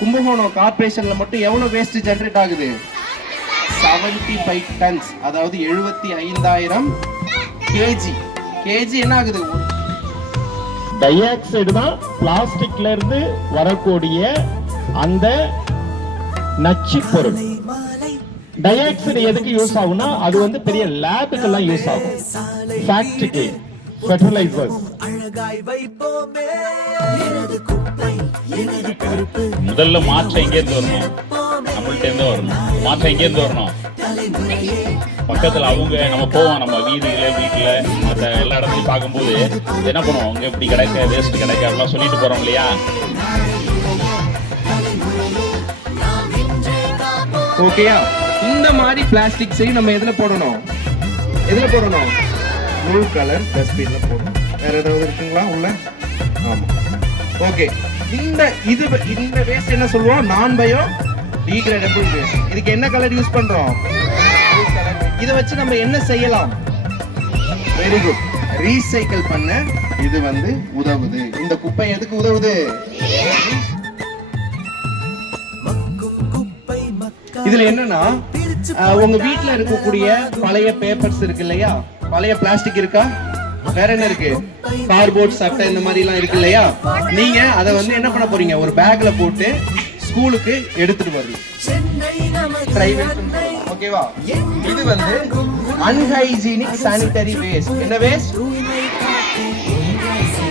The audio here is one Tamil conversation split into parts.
கும்பகோணம் கார்பரேஷன்ல மட்டும் எவ்வளவு வேஸ்ட் ஜெனரேட் ஆகுது? 75 டன்ஸ், அதாவது 75,000 கேஜி. கேஜி என்ன ஆகுது? டை ஆக்சைடு தான் பிளாஸ்டிக்ல இருந்து வரக்கூடிய அந்த நச்சு பொருள். டை ஆக்சைடு எதுக்கு யூஸ் ஆகும்னா அது வந்து பெரிய லேபுக்கு எல்லாம் யூஸ் ஆகும், ஃபேக்டரிக்கு, ஃபெர்டிலைசர்ஸ். முதல்ல மாற்றம் எங்க இருந்து வரணும்? நம்மள்ட்ட இருந்து வரணும். மாற்றம் எங்க இருந்து வரணும்? பக்கத்துல அவங்க நம்ம போவோம், நம்ம வீதியில வீட்டுல மற்ற எல்லா இடத்துலயும் பார்க்கும்போது என்ன பண்ணுவோம், அங்க இப்படி கிடைக்க வேஸ்ட் கிடைக்க அப்படிலாம் சொல்லிட்டு போறோம் இல்லையா? ஓகேயா? இந்த மாதிரி பிளாஸ்டிக்ஸையும் நம்ம எதுல போடணும்? எதுல போடணும்? ப்ளூ கலர் டஸ்ட்பின்ல போடணும். வேற ஏதாவது இருக்குங்களா உள்ள? ஆமா. ஓகே. இந்த வேஸ்ட் என்ன சொல்லுவோம்? நான் பயோ டிகிரேடபிள் வேஸ்ட். இதுக்கு என்ன கலர் யூஸ் பண்றோம்? இதை வச்சு நம்ம என்ன செய்யலாம்? Very good. ரீசைக்கிள் பண்ண இது வந்து உதவுது. இந்த குப்பை எதுக்கு உதவுது? இதுல என்னன்னா உங்க வீட்டுல இருக்கக்கூடிய பழைய பேப்பர்ஸ் இருக்கு இல்லையா, பழைய பிளாஸ்டிக் இருக்கா, வேற என்ன இருக்கு, கார்போர்ட், சட்டை, இந்த மாதிரி எல்லாம் இருக்கு இல்லையா, நீங்க அதை வந்து என்ன பண்ண போறீங்க? ஒரு பேக்ல போட்டு ஸ்கூலுக்கு எடுத்துட்டு வரணும். ஓகேவா? இது வந்து அன்ஹைஜீனிக் சானிட்டரி வேஸ்ட். என்ன வேஸ்ட்?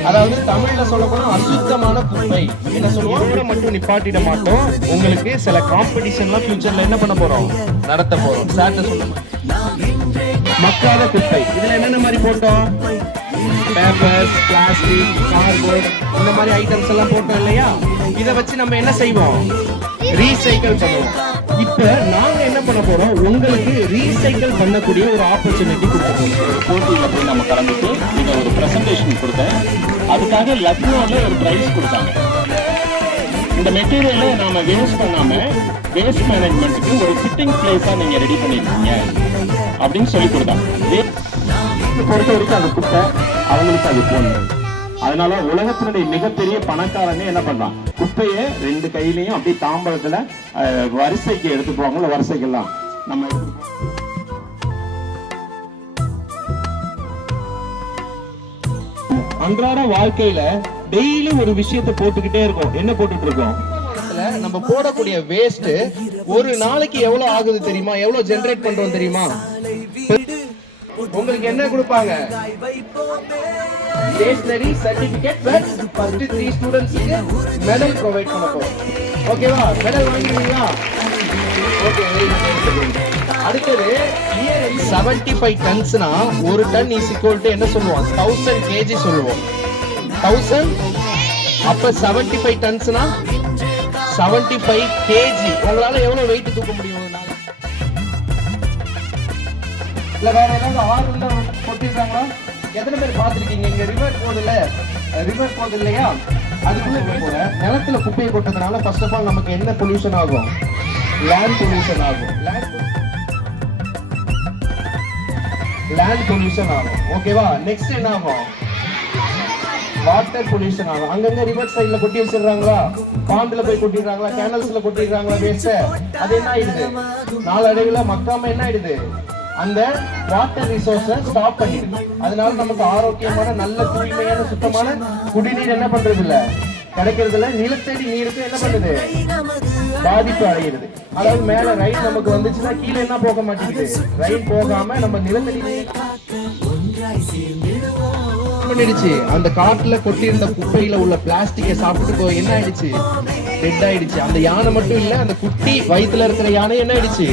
அதாவது தமிழ்ல சொல்ல போனா அசுத்தமான குப்பை. என்ன சொல்லுவோம்? மட்டும் நிப்பாட்டிட மாட்டோம். உங்களுக்கு சில காம்படிஷன்லாம் ஃபியூச்சர்ல என்ன பண்ண போறோம்? நடத்த போறோம். சார்ட்ட சொல்ல மக்காத குப்பை. இதுல என்னென்ன மாதிரி போட்டோம்? பேப்பர்ஸ், பிளாஸ்டிக், கார்போர்ட், இந்த மாதிரி ஐட்டம்ஸ் எல்லாம் போட்டோம் இல்லையா? இத வச்சு நம்ம என்ன செய்வோம்? ரீசைக்கிள் பண்ணுவோம். இப்ப நாங்க என்ன பண்ண போறோம்? உங்களுக்கு ரீசைக்கிள் பண்ணக்கூடிய ஒரு ஆப்பர்ச்சுனிட்டி கொடுப்போம். போட்டியில போய் நம்ம கலந்துட்டு நீங்க ஒரு பிரசன்டேஷன் கொடுத்தேன். அதுக்காக லக்னோல ஒரு பிரைஸ் கொடுத்தாங்க. இந்த மெட்டீரியலை நாம வேஸ்ட் பண்ணாம வேஸ்ட் மேனேஜ்மெண்ட்டுக்கு ஒரு சிட்டிங் பிளேஸா நீங்க ரெடி பண்ணிருக்கீங்க அப்படின்னு சொல்லி கொடுத்தாங்க. பொறுத்த வரைக்கும் அது குப்பை, அவங்களுக்கு அது போடணும். அதனால உலகத்தினுடைய மிகப்பெரிய பணக்காரனே என்ன பண்றான்? குப்பையை 2 கையிலையும் அப்படியே தாம்பரத்துல வரிசைக்கு எடுத்து போவாங்கல்ல, வரிசைக்கெல்லாம் நம்ம அன்றாட வாழ்க்கையில டெய்லி ஒரு விஷயத்தை போட்டுக்கிட்டே இருக்கோம். என்ன போட்டுட்டு இருக்கோம்? நம்ம போடக்கூடிய வேஸ்ட் ஒரு நாளைக்கு எவ்வளவு ஆகுது தெரியுமா? எவ்வளவு ஜெனரேட் பண்றோம் தெரியுமா? உங்களுக்கு என்ன கொடுப்பாங்க? ஸ்டேஷனரி சர்டிபிகேட் பிளஸ் ஃபர்ஸ்ட் 3 ஸ்டூடண்ட்ஸ்க்கு மெடல் ப்ரொவைட் பண்ண போறோம். ஓகேவா? மெடல் வாங்குவீங்களா? Okay, very good. அடுத்தது 75 டன்ஸ்னா ஒரு டன் இஸ் ஈக்குவல் டு என்ன சொல்லுவோம்? 1000 கேஜி சொல்லுவோம். 1000 அப்ப 75 டன்ஸ்னா 75 கேஜி. உங்களால எவ்வளவு வெயிட் தூக்க முடியும்? இல்ல வேற ஏதாவது ஆறுல கொட்டிருக்காங்களா? எத்தனை பேர் பார்த்திருக்கீங்க? இங்க ரிவர் போகுது இல்லையா, அதுக்குள்ள போல நிலத்துல குப்பையை கொட்டதுனால ஃபர்ஸ்ட் ஆஃப் ஆல் நமக்கு என்ன பொல்யூஷன் ஆகும்? லேண்ட் பொல்யூஷன் ஆகும். லேண்ட் பொல்யூஷன் ஆகும். ஓகேவா? நெக்ஸ்ட் என்ன ஆகும்? வாட்டர் பொல்யூஷன் ஆகும். அங்கங்க ரிவர் சைடுல கொட்டி வச்சிடுறாங்களா, பாண்டுல போய் கொட்டிடுறாங்களா, கேனல்ஸ்ல கொட்டிடுறாங்களா வேஸ்ட். அது என்ன ஆயிடுது? நாளடைவுல மக்காம என்ன ஆயிடுது? அந்த வாட்டர் ரிசோர்ஸை ஸ்டாப் பண்ணிடுது. அதனால நமக்கு ஆரோக்கியமான நல்ல தூய்மையான சுத்தமான குடிநீர் என்ன பண்றது இல்ல, கிடைக்கிறது இல்ல. நிலத்தடி நீருக்கு என்ன பண்ணுது? பாதிப்பு அடைகிறது. அதாவது மேல ரயில் நமக்கு வந்துச்சுன்னா கீழே என்ன போக மாட்டேங்குது? ரயில் போகாம நம்ம நிலத்தடி பண்ணிடுச்சு. அந்த காட்டுல கொட்டியிருந்த குப்பையில உள்ள பிளாஸ்டிக்கை சாப்பிட்டு என்ன ஆயிடுச்சு? டெட் ஆயிடுச்சு. அந்த யானை மட்டும் இல்ல, அந்த குட்டி வயிற்றுல இருக்கிற யானை என்ன ஆயிடுச்சு?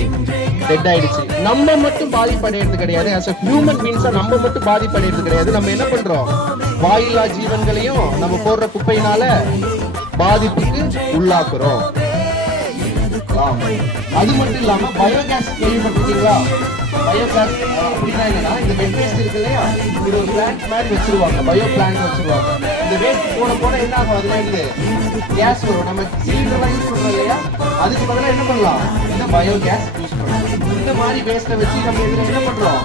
டெட் ஆயிடுச்சு. நம்ம மட்டும் பாதிப்படைகிறது கிடையாது. as a human beings நம்ம மட்டும் பாதிப்படைகிறது கிடையாது. நம்ம என்ன பண்றோம்? வாயில்லா ஜீவன்களையும் நம்ம போடுற குப்பையினால பாதிப்புக்கு உள்ளாக்குறோம். அது மட்டும் இல்லாம பயோகேஸ் கேள்விப்பட்டிருக்கீங்களா? பயோகேஸ் அப்படின்னா என்னன்னா, இந்த வெட் வேஸ்ட் இருக்கு இல்லையா, இது ஒரு பிளான்ட் மாதிரி வச்சிருவாங்க, பயோ பிளான்ட் வச்சிருவாங்க. இந்த வேஸ்ட் போட என்ன ஆகும்? அதுல இருந்து கேஸ் வரும். நம்ம சிலிண்டர்லாம் யூஸ் பண்றோம் இல்லையா, அதுக்கு பதிலாக என்ன பண்ணலாம்? இந்த பயோகேஸ் யூஸ் பண்ணலாம். இந்த மாதிரி வேஸ்ட்டை வச்சு நம்ம இதுல என்ன பண்றோம்?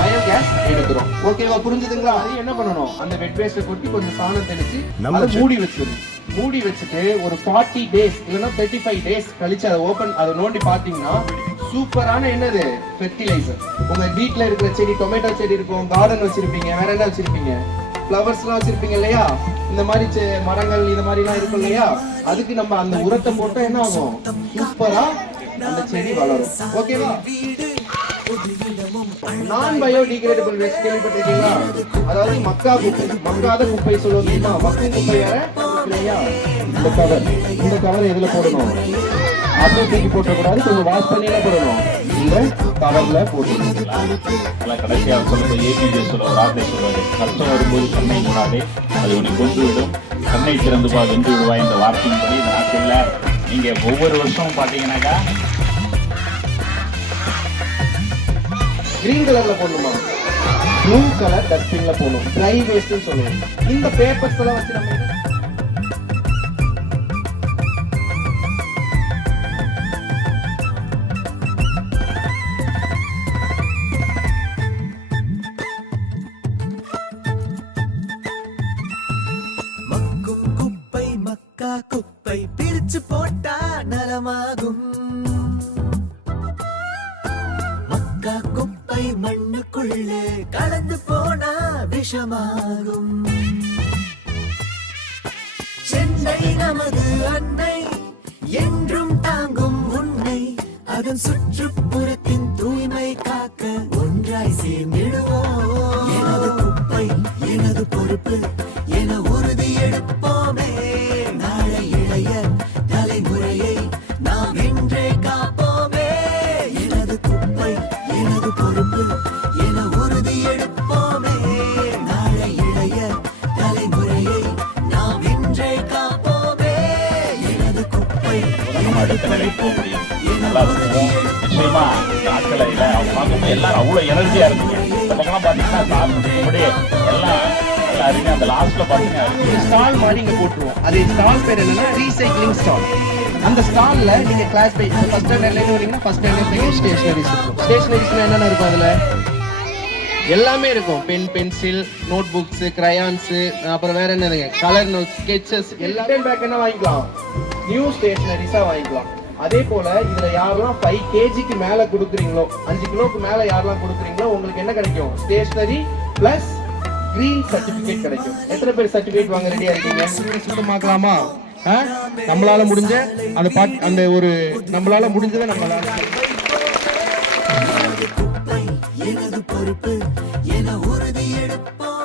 பயோகேஸ் எடுக்கிறோம். ஓகேவா? புரிஞ்சுதுங்களா? அது என்ன பண்ணணும்? அந்த வெட் வேஸ்ட்டை கொட்டி கொஞ்சம் சாணம் தெளிச்சு அதை மூடி வச்சிடணும். மூடி வச்சுட்டு ஒரு 40 டேஸ் இல்லைன்னா 35 டேஸ் கழிச்சு அதை நோண்டி பார்த்தீங்கன்னா சூப்பரான என்னது ஃபெர்டிலைசர். உங்க வீட்ல இருக்கிற செடி, டொமேட்டோ செடி இருக்கும், கார்டன் வச்சிருப்பீங்க, வேற என்ன வச்சிருப்பீங்க, ஃப்ளவர்ஸ்லாம் வச்சிருப்பீங்க இல்லையா, இந்த மாதிரி மரங்கள் இந்த மாதிரிலாம் இருக்கும் இல்லையா, அதுக்கு நம்ம அந்த உரத்தை போட்டா என்ன ஆகும், சூப்பரா அந்த செடி வளரும். ஓகேவா? நான் பயோடிகிரேடபிள் வேஸ்ட் கேள்விப்பட்டிருக்கீங்களா? அதாவது மக்காத குப்பை சொல்லுவீங்கன்னா, மக்கும் குப்பை வேற இல்லையா? இந்த கவர் எதுல போடணும்? அப்படியே தூக்கி போட்டக்கூடாது, கொஞ்சம் வாஷ் பண்ணி என்ன போடணும், இந்த கவர்ல போட்டுருக்கீங்களா? கடைசியாக சொல்லுறது ஏபிஜே சொல்ல ஒரு வார்த்தை சொல்வாரு, கஷ்டம் வரும்போது கண்ணை மூடாதே, அது உன்னை கொண்டு விடும், கண்ணை திறந்துப்பா வென்று விடுவா. இந்த வார்த்தையின்படி இந்த நாட்டில் நீங்க ஒவ்வொரு வருஷமும் பாத்தீங்கன்னாக்கா கிரீன் கலர்ல போடணுமா, ப்ளூ கலர் டஸ்ட்பின்ல போடணும், ட்ரை வேஸ்ட்னு சொல்லுவோம். இந்த பேப்பர்ஸ் எல்லாம் வச்சு நம்ம குப்பை பிரிச்சு போட்டா நலமாகும். மக்கா குப்பை மண்ணுக்குள்ளே கலந்து போனா விஷமாகும். சென்னை நமது அன்னை, என்றும் தாங்கும் உன்னை, அதன் சுற்றுப்புறத்தின் தூய்மை காக்க ஒன்றாய் சேர்ந்திடுவோம். எனது குப்பை எனது பொறுப்பு என உறுதி எடுப்போமே. நாளை இளைய தலைமுறையை நாம் இன்றே காப்போமே. எனது குப்பை எனது பொறுப்பு என உறுதி எடுப்போமே. நாளை இளைய தலைமுறையை நாம் இன்றே காப்போமே. எனது குப்பை நம்ம அடுத்த நிலை போக முடியும். நல்லா இருக்கும். நிச்சயமா நாட்களை அவங்க பார்க்கும்போது எல்லாரும் அவ்வளவு எனர்ஜியா இருந்தீங்க. இந்த பக்கம் பாத்தீங்கன்னா சாப்பிட்டு எல்லாம் அருமையா அந்த லாஸ்ட்ல பாத்தீங்கன்னா ஸ்டால் மாதிரி இங்க போட்டுருவோம். அது ஸ்டால் பேர் என்னன்னா ரீசைக்ளிங் ஸ்டால். அந்த ஸ்டால்ல நீங்க கிளாஸ் பை ஃபர்ஸ்ட் ஸ்டாண்டர்ட்ல இருந்து வரீங்கன்னா ஃபர்ஸ்ட் ஸ்டாண்டர்ட் செகண்ட் ஸ்டேஷனரிஸ் இருக்கும். ஸ்டேஷனரிஸ்ல என்னென்ன இருக்கும், அதுல எல்லாமே இருக்கும். Pen, pencil, note books, crayons, அப்புறம் வேற என்னதுங்க, கலர் நோட்ஸ், ஸ்கெட்சஸ், எல்லாமே பேக் என்ன வாங்கிக்கலாம், நியூ ஸ்டேஷனரிஸா வாங்கிக்கலாம். அதே போல இதுல யாரெல்லாம் 5 kgக்கு மேல கொடுக்குறீங்களோ, 5 கிலோக்கு மேல யாரெல்லாம் கொடுக்குறீங்களோ, உங்களுக்கு என்ன கிடைக்கும், ஸ்டேஷனரி பிளஸ் கிரீன் சர்டிபிகேட் கிடைக்கும். எத்தனை பேர் சர்டிபிகேட் வாங்க ரெடியா இருக்கீங்க? சுத்தமாக்கலாமா? நம்மளால முடிஞ்ச அந்த ஒரு நம்மளால முடிஞ்சதை நம்மளால எனது பொறுப்பு என உறுதி எடுப்போம்.